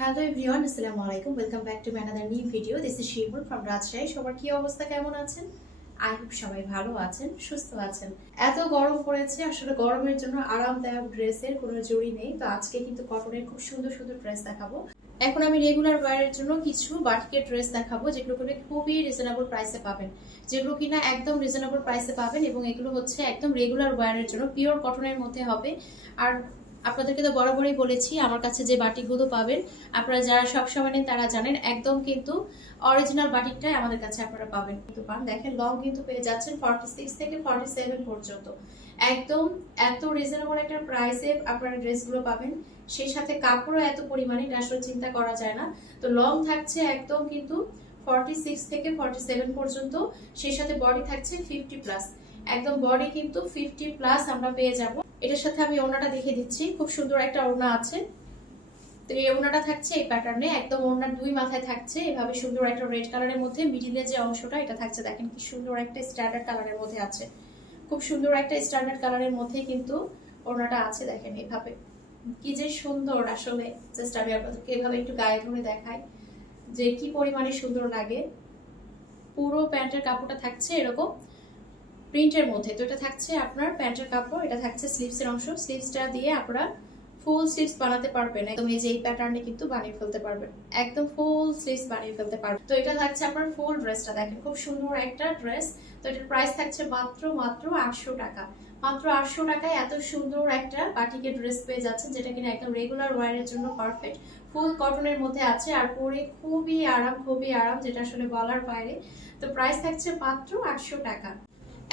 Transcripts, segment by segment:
Hello everyone, Assalamu alaikum. Welcome back to another new video. This is Shibul from Rajshahi. সবার কি অবস্থা, কেমন আছেন? আই হোপ সবাই ভালো আছেন, সুস্থ আছেন। এত গরম পড়েছে, আসলে গরমের জন্য আরামদায়ক ড্রেসের কোনো জুড়ি নেই। তো আজকে কিন্তু কটনের খুব সুন্দর সুন্দর ড্রেস দেখাবো। এখন আমি রেগুলার ওয়্যারের জন্য কিছু বাটিকের ড্রেস দেখাবো, যেগুলো কিনা খুবই রিজনেবল প্রাইসে পাবেন, যেগুলো কিনা একদম রিজনেবল প্রাইসে পাবেন, এবং এগুলো হচ্ছে একদম রেগুলার ওয়্যারের জন্য পিওর কটনের মধ্যে হবে। আর আপনাদেরকে তো বরাবরই বলেছি, আমার কাছে যে বাটিকগুলো পাবেন আপনারা যারা সবসময় নেন তারা জানেন, একদম কিন্তু অরিজিনাল বাটিকটাই আমাদের কাছে আপনারা পাবেন। কিন্তু পান দেখেন, লং কিন্তু পেয়ে যাচ্ছেন 46 থেকে 47 পর্যন্ত। একদম এত রিজনেবল একটা প্রাইসে আপনারা ড্রেসগুলো পাবেন, সেই সাথে কাপড়ও এত পরিমাণে, আসলে চিন্তা করা যায় না। তো লং থাকছে একদম কিন্তু 46 থেকে 47 পর্যন্ত, সেই সাথে বডি থাকছে 50+। একদম বডি কিন্তু 50+ আমরা পেয়ে যাব। এটার সাথে আমি ওড়নাটা দেখিয়ে দিচ্ছি, খুব সুন্দর একটা ওড়না আছে। তো এই ওড়নাটা থাকছে এই প্যাটার্নে, একদম ওড়নার দুই মাথায় থাকছে এভাবে সুন্দর একটা রেড কালারের মধ্যে, মিডিলের যে অংশটা এটা থাকছে দেখেন কি সুন্দর একটা স্ট্যান্ডার্ড কালারের মধ্যে আছে। খুব সুন্দর একটা স্ট্যান্ডার্ড কালারের মধ্যে কিন্তু ওড়নাটা আছে, দেখেন এভাবে কি যে সুন্দর। আসলে জাস্ট আমি আপনাদেরকে এভাবে একটু গায়ে ধরে দেখাই যে কি পরিমাণে সুন্দর লাগে। পুরো প্যান্টের কাপড়টা থাকছে এরকম প্রিন্টের মধ্যে। তো এটা থাকছে আপনার প্যান্টের কাপড়, এটা থাকছে স্লিভসের অংশ। স্লিভসটা দিয়ে আপনারা ফুল স্লিভস বানাতে পারবেন, একদম এই যে এই প্যাটার্নে কিন্তু বানিয়ে ফেলতে পারবেন, একদম ফুল স্লিভস বানিয়ে ফেলতে পারবেন। তো এটা থাকছে আপনার ফুল ড্রেসটা, দেখেন খুব সুন্দর একটা ড্রেস। তো এটার প্রাইস থাকছে মাত্র 800 টাকা। মাত্র 800 টাকায় এত সুন্দর একটা বাটিকের ড্রেস পেয়ে যাচ্ছেন, যেটা কিনা একদম রেগুলার ওয়্যারের জন্য পারফেক্ট। ফুল কটনের মধ্যে আছে আর পরে খুবই আরাম, খুবই আরাম, যেটা আসলে বলার বাইরে। তো প্রাইস থাকছে মাত্র 800 টাকা।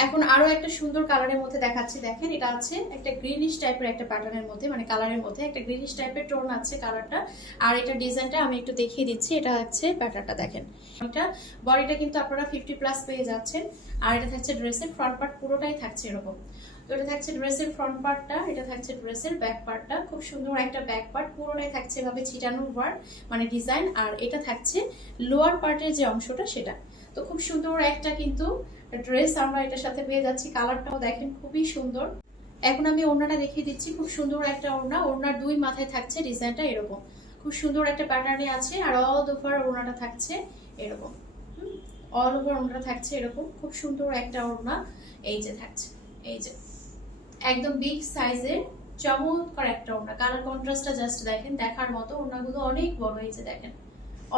এখন আরো একটা সুন্দর কালারের মধ্যে দেখাচ্ছি, দেখেন এটা আছে একটা গ্রিনিশ টাইপের একটা প্যাটার্নের মধ্যে, মানে কালারের মধ্যে একটা গ্রিনিশ টাইপের টোন আছে কালারটা। আর এটা ডিজাইনটা আমি একটু দেখিয়ে দিচ্ছি, এটা হচ্ছে প্যাটার্নটা দেখেন। এটা বডিটা কিন্তু আপনারা 50+ পেয়ে যাচ্ছেন। আর এটা থাকছে ড্রেসের ফ্রন্ট পার্ট, পুরোটাই থাকছে এরকম। তো এটা থাকছে ড্রেসের ফ্রন্ট পার্টটা, এটা থাকছে ড্রেসের ব্যাক পার্টটা, খুব সুন্দর একটা ব্যাক পার্ট, পুরোটাই থাকছে এভাবে ছিটানো ওয়ার্ক মানে ডিজাইন। আর এটা থাকছে লোয়ার পার্টের যে অংশটা সেটা। তো খুব সুন্দর একটা কিন্তু ড্রেস আমরা এটার সাথে পেয়ে যাচ্ছি। কালারটাও দেখেন খুবই সুন্দর। এখন আমি ওড়নাটা দেখিয়ে দিচ্ছি, খুব সুন্দর একটা ওড়না। ওড়নার দুই মাথায় থাকছে ডিজাইনটা এরকম, খুব সুন্দর একটা প্যাটার্নে আছে। আর অল ওভার ওড়নাটা থাকছে এরকম, অল ওভার ওড়নাটা থাকছে এরকম, খুব সুন্দর একটা ওড়না। এই যে থাকছে, এই যে একদম বিগ সাইজের চমৎকার একটা ওড়না। কালার কন্ট্রাস্টটা জাস্ট দেখেন, দেখার মতো। ওড়নাগুলো অনেক বড়, এই যে দেখেন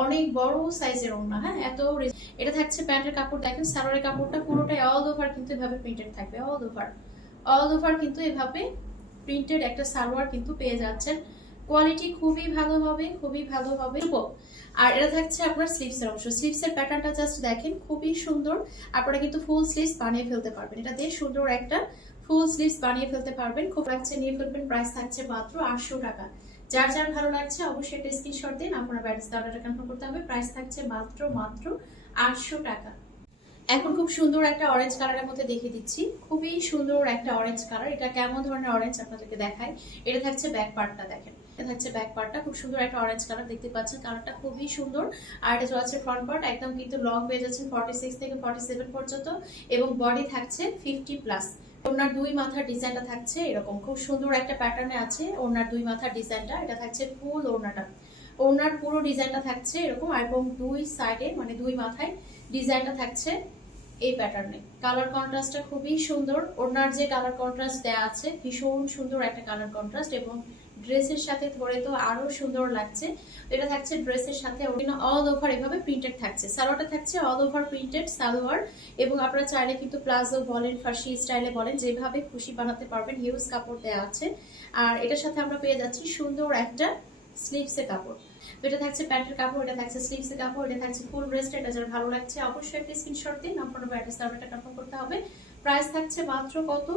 অনেক বড় সাইজের ওড়না। হ্যাঁ, এত। এটা থাকছে প্যান্টের কাপড়, দেখেন সালোয়ারের কাপড়টা পুরোটাই অল ওভার কিন্তু এভাবে প্রিন্টেড থাকবে, অল ওভার। অল ওভার কিন্তু এভাবে প্রিন্টেড একটা সালোয়ার কিন্তু পেয়ে যাচ্ছেন। কোয়ালিটি খুবই ভালো হবে, খুবই ভালো হবে। আর এটা থাকছে আপনার স্লিভসের অংশ। স্লিভসের প্যাটার্নটা জাস্ট দেখেন খুবই সুন্দর। আপনারা কিন্তু ফুল স্লিভস বানিয়ে ফেলতে পারবেন, এটা দিয়ে সুন্দর একটা ফুল স্লিভস বানিয়ে ফেলতে পারবেন। খুব লাগছে নিয়ে ফেলবেন। প্রাইস থাকছে মাত্র 800 টাকা। যার যার ভালো লাগছে অবশ্যই একটা স্ক্রিনশট দিন, আপনার ব্যাটারি অর্ডারটা কনফার্ম করতে হবে। প্রাইস থাকছে মাত্র 800 টাকা। এখন খুব সুন্দর একটা অরেঞ্জ কালারের মধ্যে দেখিয়ে দিচ্ছি, খুবই সুন্দর একটা অরেঞ্জ কালার। এটা কেমন ধরনের অরেঞ্জ আপনাদেরকে দেখাই। এটা থাকছে ব্যাক পার্টটা, দেখেন এটা থাকছে ব্যাক পার্টটা, খুব সুন্দর একটা অরেঞ্জ কালার দেখতে পাচ্ছেন। কালারটা খুবই সুন্দর। আর এটা হচ্ছে ফ্রন্ট পার্ট, একদম কিন্তু লং পেয়ে যাচ্ছেন 46 থেকে 47 পর্যন্ত, এবং বডি থাকছে 50+। ওনার দুই মাথার ডিজাইনটা থাকছে এরকম, খুব সুন্দর একটা প্যাটার্নে আছে ওনার দুই মাথার ডিজাইনটা। এটা থাকছে ফুল ওড়নাটা, ওনার পুরো ডিজাইনটা থাকছে এরকম, এবং দুই সাইডে মানে দুই মাথায় ডিজাইনটা থাকছে এই প্যাটার্নে। কালার কন্ট্রাস্টটা খুবই সুন্দর। ওনার যে কালার কন্ট্রাস্ট দেয়া আছে ভীষণ সুন্দর একটা কালার কন্ট্রাস্ট, এবং ড্রেসের সাথে ধরে তো আরো সুন্দর লাগছে। এটা থাকছে ড্রেসের সাথে অল ওভার এভাবে প্রিন্টেড থাকছে। সালোয়ারটা থাকছে অল ওভার প্রিন্টেড সালোয়ার, এবং আপনারা চাইলে কিন্তু প্লাজো বলেন, ফার্সি স্টাইলে বলেন, যেভাবে খুশি বানাতে পারবেন। হিউজ কাপড় দেওয়া আছে। আর এটার সাথে আমরা পেয়ে যাচ্ছি সুন্দর একটা স্লিভসের কাপড়। তো এটা থাকছে প্যান্টের কাপড়, এটা থাকছে স্লিভসের কাপড়, এটা থাকছে ফুল ব্রেস্ট। এটা যারা ভালো লাগছে অবশ্যই একটা স্ক্রিনশট দিন, আপনার অ্যাড্রেস অর্ডারটা কনফার্ম করতে হবে। প্রাইস থাকছে মাত্র কত?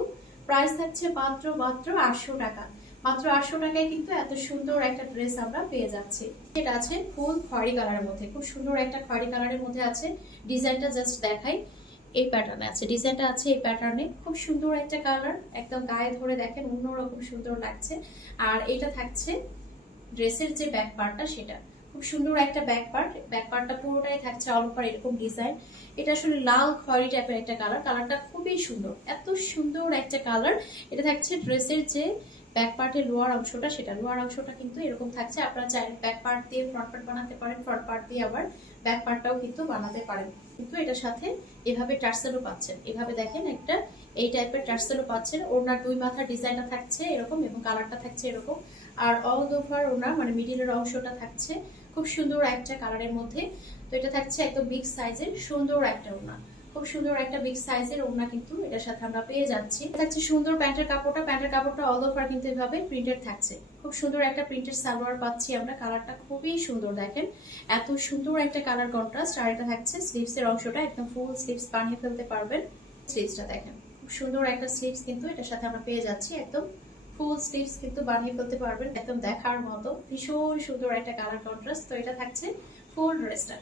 প্রাইস থাকছে মাত্র 800 টাকা। মাত্র 800 টাকায় কিন্তু এত সুন্দর একটা ড্রেস আমরা পেয়ে যাচ্ছি। এটা আছে ফুল খয়েরি কালারের মধ্যে, খুব সুন্দর একটা খয়েরি কালারের মধ্যে আছে। ডিজাইনটা জাস্ট দেখাই, এই প্যাটার্নে আছে, ডিজাইনটা আছে এই প্যাটার্নে। খুব সুন্দর একটা কালার, একদম গায়ে ধরে দেখেন অন্যরকম সুন্দর লাগছে। আর এটা থাকছে ড্রেসের যে ব্যাক পার্টটা, সেটা খুব সুন্দর একটা ব্যাক পার্ট। ব্যাক পার্টটা পুরোটাই থাকছে অল ওভার এরকম ডিজাইন। এটা আসলে লাল খয়েরি টাইপের একটা কালার, কালারটা খুবই সুন্দর, এত সুন্দর একটা কালার। এটা থাকছে ড্রেসের যে ব্যাক পার্টের লোয়ার অংশটা, সেটা লোয়ার অংশটা কিন্তু এরকম থাকছে। আপনারা চাইলে ব্যাক পার্ট দিয়ে ফ্রন্ট পার্ট বানাতে পারেন, ফ্রন্ট পার্ট দিয়ে আবার ব্যাক পার্টটাও কিন্তু বানাতে পারেন। কিন্তু এটার সাথে এভাবে টার্সেলও পাচ্ছেন, এভাবে দেখেন একটা এই টাইপের টার্সেলও পাচ্ছেন। ওনার দুই মাথার ডিজাইনটা থাকছে এরকম এবং কালারটা থাকছে এরকম, আর অল ওভার ওনার মানে মিডিলের অংশটা থাকছে খুব সুন্দর একটা কালারের মধ্যে। তো এটা থাকছে একদম বিগ সাইজের সুন্দর একটা ওড়না, খুব সুন্দর একটা বিগ সাইজের ওড়না কিন্তু এটার সাথে আমরা পেয়ে যাচ্ছি। থাকছে সুন্দর প্যান্টের কাপড়টা, প্যান্টের কাপড়টা অল ওভার কিন্তু এভাবে প্রিন্টেড থাকছে। খুব সুন্দর একটা প্রিন্টেড সালোয়ার পাচ্ছি আমরা, কালারটা খুবই সুন্দর, দেখেন এত সুন্দর একটা কালার কন্ট্রাস্ট। আর এটা থাকছে স্লিভসের অংশটা, একদম ফুল স্লিভস বানিয়ে ফেলতে পারবেন। স্লিভসটা দেখেন খুব সুন্দর একটা স্লিভস কিন্তু এটার সাথে আমরা পেয়ে যাচ্ছি, একদম ফুল স্লিভস কিন্তু বানিয়ে ফেলতে পারবেন, একদম দেখার মতো ভীষণ সুন্দর একটা কালার কন্ট্রাস্ট। তো এটা থাকছে ফুল ড্রেসটা,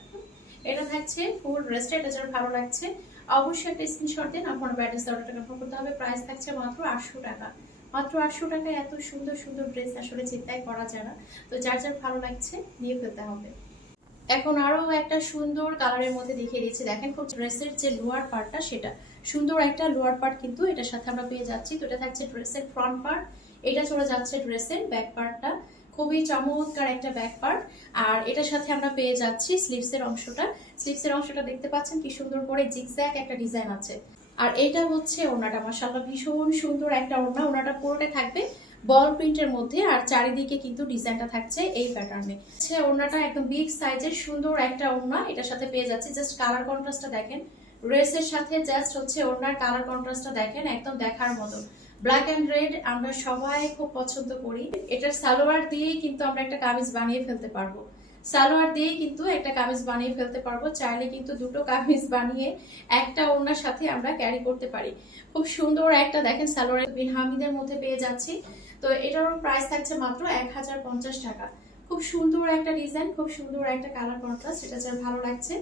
এটা থাকছে ফুল ড্রেসটা। এটা যার ভালো লাগছে অবশ্যই একটা স্ক্রিনশট দিন, আপনার ব্যাড্রেস অর্ডারটা কনফার্ম করতে হবে। প্রাইস থাকছে মাত্র 800 টাকা, মাত্র 800 টাকায় এত সুন্দর সুন্দর ড্রেস আসলে চিন্তাই করা যায় না। তো যার যার ভালো লাগছে নিয়ে ফেলতে হবে। এখন আরো একটা সুন্দর কালারের মধ্যে দেখিয়ে দিচ্ছি, দেখেন খুব ড্রেসের যে লোয়ার পার্টটা সেটা সুন্দর একটা লোয়ার পার্ট কিন্তু এটার সাথে আমরা পেয়ে যাচ্ছি। তো এটা থাকছে ড্রেসের ফ্রন্ট পার্ট, এটা চলে যাচ্ছে ড্রেসের ব্যাক পার্টটা, খুবই চমৎকার একটা ব্যাক পার্ট। আর এটার সাথে আমরা পেয়ে যাচ্ছি স্লিভসের অংশটা, স্লিভসের অংশটা দেখতে পাচ্ছেন কি সুন্দর করে জিগজ্যাগ একটা ডিজাইন আছে। আর এটা হচ্ছে ওড়নাটা, মাশাআল্লাহ ভীষণ সুন্দর একটা ওড়না, ওড়নাটা পুরোটা থাকবে বল প্রিন্টের মধ্যে আর চারিদিকে কিন্তু ডিজাইনটা থাকছে এই প্যাটার্নে। ওড়নাটা একদম বিগ সাইজের সুন্দর একটা ওড়না এটার সাথে পেয়ে যাচ্ছে। জাস্ট কালার কন্ট্রাস্টটা দেখেন, ড্রেসের সাথে জাস্ট হচ্ছে ওড়নার কালার কন্ট্রাস্টটা দেখেন, একদম দেখার মতো। ব্ল্যাক এন্ড রেড আমরা সবাই খুব পছন্দ করি। এটার সালোয়ার দিয়েই কিন্তু আমরা একটা কামিজ বানিয়ে ফেলতে পারবো, সালোয়ার দিয়ে কিন্তু একটা কামিজ বানিয়ে ফেলতে পারবো। চাইলে কিন্তু দুটো কামিজ বানিয়ে একটা ওড়নার সাথে আমরা ক্যারি করতে পারি। খুব সুন্দর একটা দেখেন সালোয়ার বিন হামিদের মধ্যে পেয়ে যাচ্ছি। তো এটার প্রাইস থাকছে মাত্র 1050 টাকা। খুব সুন্দর একটা ডিজাইন, খুব সুন্দর একটা কালার কন্ট্রাস্ট, এটা যার ভালো লাগছে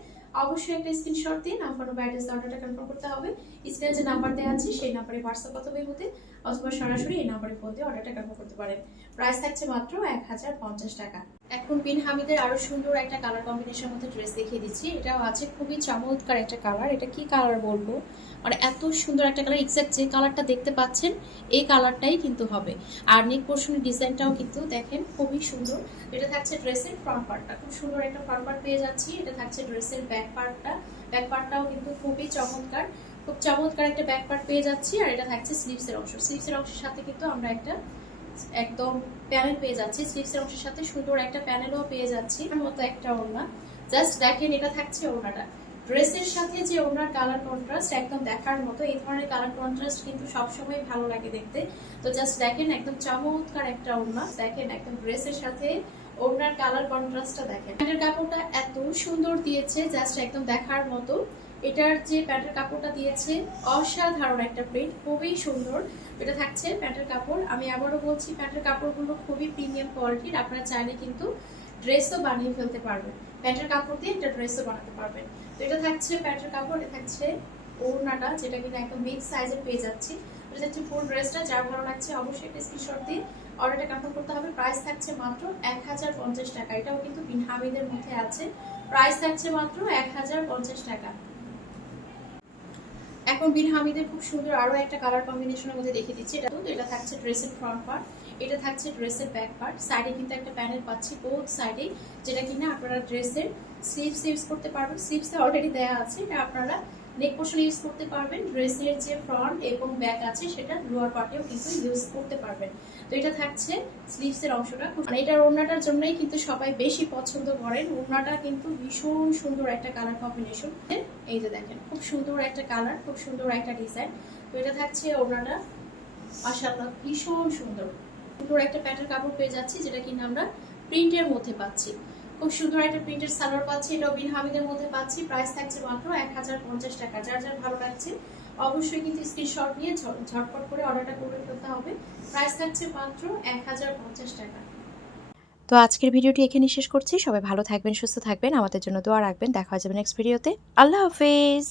অবশ্যই একটা স্ক্রিনশট দিন, আপনার ব্যাড্রেস অর্ডারটা কনফার্ম করতে হবে। স্ক্রিনে যে নাম্বার দেওয়া আছে সেই নাম্বারে হোয়াটসঅ্যাপ অথবা ইমোতে অথবা সরাসরি এই নাম্বারে ফোন দিয়ে অর্ডারটা কনফার্ম করতে পারেন। প্রাইস থাকছে মাত্র 1050 টাকা। এখন বিন হামিদের আরো সুন্দর একটা কালার কম্বিনেশনের মধ্যে ড্রেস দেখিয়ে দিচ্ছি। এটাও আছে খুবই চমৎকার একটা কালার, এটা কি কালার বলবো, মানে এত সুন্দর একটা কালার, এক্সাক্ট যে কালারটা দেখতে পাচ্ছেন এই কালারটাই কিন্তু হবে। আর নেক পোর্শনের ডিজাইনটাও কিন্তু দেখেন খুবই সুন্দর। এটা থাকছে ড্রেসের ফ্রন্ট পার্টটা, খুব সুন্দর একটা ফ্রন্ট পার্ট পেয়ে যাচ্ছি। এটা থাকছে ড্রেসের ব্যাক পার্টটা, ব্যাক পার্টটাও কিন্তু খুবই চমৎকার, খুব চমৎকার একটা ব্যাক পার্ট পেয়ে যাচ্ছি। আর এটা থাকছে স্লিভসের অংশ, স্লিভসের অংশের সাথে কিন্তু আমরা একটা একদম প্যানেল পেয়ে যাচ্ছি, স্লিভসের অংশের সাথে সুন্দর একটা প্যানেলও পেয়ে যাচ্ছি মতো একটা ওড়না। জাস্ট দেখেন এটা থাকছে ওড়নাটা, ড্রেসের সাথে যে ওড়নার কালার কন্ট্রাস্ট একদম দেখার মতো। এই ধরনের কালার কন্ট্রাস্ট কিন্তু সবসময় ভালো লাগে দেখতে। তো জাস্ট দেখেন একদম চমৎকার একটা ওড়না, দেখেন একদম ড্রেসের সাথে ওড়নার কালার কন্ট্রাস্টটা দেখেন। প্যান্টের কাপড়টা এত সুন্দর দিয়েছে, জাস্ট একদম দেখার মতো। এটার যে প্যান্টের কাপড়টা দিয়েছে অসাধারণ একটা প্রিন্ট, খুবই সুন্দর। এটা থাকছে প্যান্টের কাপড়, আমি আবারও বলছি প্যান্টের কাপড়গুলো খুবই প্রিমিয়াম কোয়ালিটির। আপনারা চাইলে কিন্তু ড্রেসও বানিয়ে ফেলতে পারবেন, প্যান্টের কাপড় দিয়ে একটা ড্রেসও বানাতে পারবেন। তো এটা থাকছে প্যান্টের কাপড়, এটা থাকছে ওড়নাটা যেটা কিনা একদম বিগ সাইজের পেয়ে যাচ্ছি। এটা হচ্ছে ফুল ড্রেসটা, যার ভালো লাগছে অবশ্যই একটা স্ক্রিনশট দিয়ে অর্ডারটা কনফার্ম করতে হবে। প্রাইস থাকছে মাত্র 1050 টাকা, এটাও কিন্তু বিন হামিদের মধ্যে আছে। প্রাইস থাকছে মাত্র 1050 টাকা। এখন বিন হামিদের খুব সুন্দর আরো একটা কালার কম্বিনেশনের মধ্যে দেখিয়ে দিচ্ছি। এটা থাকছে ড্রেসের ফ্রন্ট পার্ট, এটা থাকছে ড্রেসের ব্যাক পার্ট। সাইডে কিন্তু একটা প্যানেল পাচ্ছি বোথ সাইডে, যেটা কিনা আপনারা ড্রেসের স্লিভস ইউজ করতে পারবেন। স্লিভসে অলরেডি দেওয়া আছে, এটা আপনারা নেক পোর্শন ইউজ করতে পারবেন। ড্রেসের যে ফ্রন্ট এবং ব্যাক আছে সেটা লোয়ার পার্টেও কিন্তু ইউজ করতে পারবেন। তো এটা থাকছে স্লিভসের অংশটা, মানে এটার ওড়নাটার জন্যই কিন্তু সবাই বেশি পছন্দ করেন। ওড়নাটা কিন্তু ভীষণ সুন্দর একটা কালার কম্বিনেশন, এই যে দেখেন খুব সুন্দর একটা কালার, খুব সুন্দর একটা ডিজাইন। তো এটা থাকছে ওড়নাটা, মাশাআল্লাহ ভীষণ সুন্দর, সুন্দর একটা প্যান্টের কাপড় পেয়ে যাচ্ছি যেটা কিনা আমরা প্রিন্টের মধ্যে পাচ্ছি। খুব সুন্দর একটা প্রিন্টের সালোয়ার পাচ্ছি, এটাও বিন হামিদের মধ্যে পাচ্ছি। প্রাইস থাকছে মাত্র 1050 টাকা। যার যার ভালো লাগছে অবশ্যই কিন্তু স্ক্রিনশট নিয়ে ঝটপট করে অর্ডারটা করে ফেলতে হবে। প্রাইস থাকছে মাত্র 1050 টাকা। তো আজকের ভিডিওটি এখানেই শেষ করছি। সবাই ভালো থাকবেন, সুস্থ থাকবেন, আমাদের জন্য দোয়া রাখবেন। দেখা যাবে নেক্সট ভিডিওতে। আল্লাহ হাফেজ।